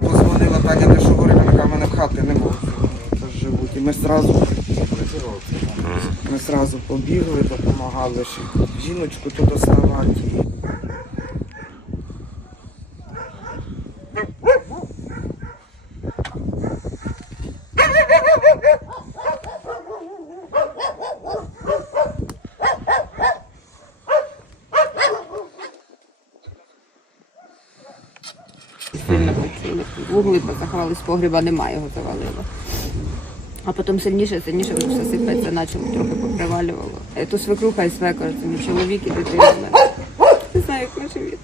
Позвонила Таня, де що говорить, яка в мене в хати не було. Тож живуть. І ми одразу ми одразу побігли, допомагали ще жіночку тут доставати. Сильно почули. Вугли позаховали, погріба немає, його завалило. А потім сильніше, сильніше все сипеться, наче трохи попривалювало. Е, То свекруха і свекор, це мій чоловік і дитина. Не знаю, як ми живі.